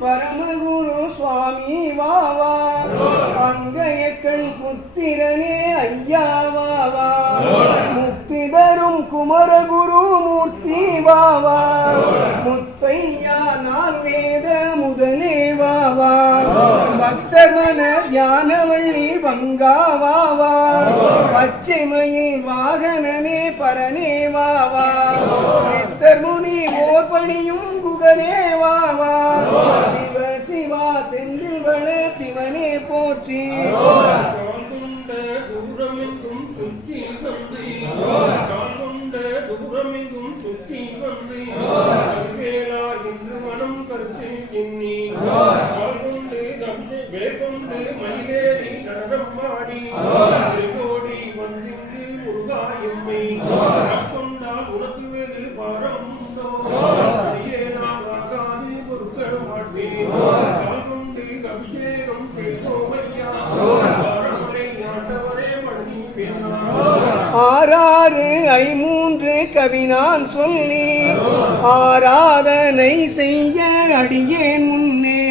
பரமகுரு சுவாமி வாவா அங்கையக்கண் புத்திரனே ஐயா வாவா முக்தி தரும் குமரகுரு மூர்த்தி வாவா முத்தையா நான் வேத முதலே வாவா பக்தமன ஞானவள்ளி பங்கா வாவா பச்சைமயில் வாகனனே பரனே வாவா சித்தர் முனி ஓர் பணியும் குகனே வாவா சிவ சிவா செந்தில் வள சிவனே போற்றி மனம் கருத்து எண்ணி வேப்பொண்டு மயிலேறி நடனம் மாடி கோடி வந்திங்கு முருகா எம்மை கொண்டால் உனக்கு வெகு பாரம் உண்டோ நான் வாங்காது பொருட்கள் மாட்டேன் கொண்டு அபிஷேகம் செய்தோமையா ஆண்டவரே மணி பெண்ணா ஆறாறு ஐமூன்று கவினான் சொல்லி ஆராதனை செய்ய அடியேன் முன்னே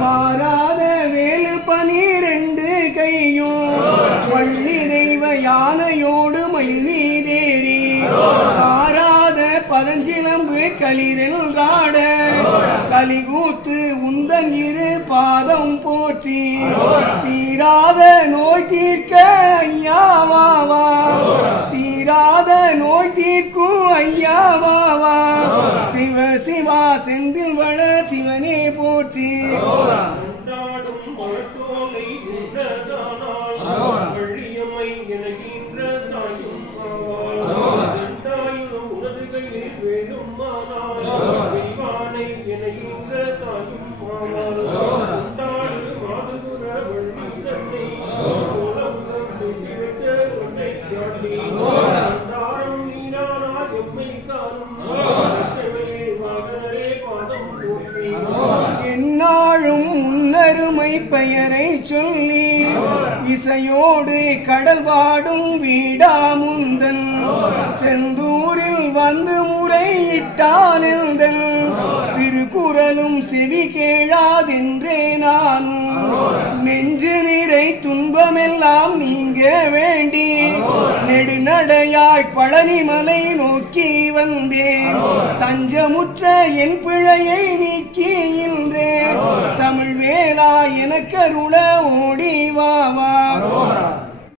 மாறாத வேலு 12 கையும் வள்ளி தெய்வ யானையோடு மயில் மீதேறி ஆராத பதஞ்சிலம்பு களிரில் காட கலிகூத்து உந்தன் இரு பாதம் போற்றி தீராத நோய் தீர்க்க ஐயாவாவா தீராத நோய் தீர்க்கும் ஐயாவாவா சிவ சிவா செந்தில் வள சிவனே போற்றி என்னாலும் முன்னருமை பெயரை சொல்லி இசையோடு கடல் வாடும் வீடாமுந்தன் செந்தூரில் வந்து முறையிட்டானெந்தன் சிறு குரலும் செவி கேளாதென்றே நானும் நெஞ்சு நிறை துன்பமெல்லாம் நீங்க வேண்டி நெடுநடையாய் பழனிமலை நோக்கி வந்தேன் தஞ்சமுற்ற என் பிழையை நீக்கி தமிழ் வேளா எனக்கருள ஓடி வாவா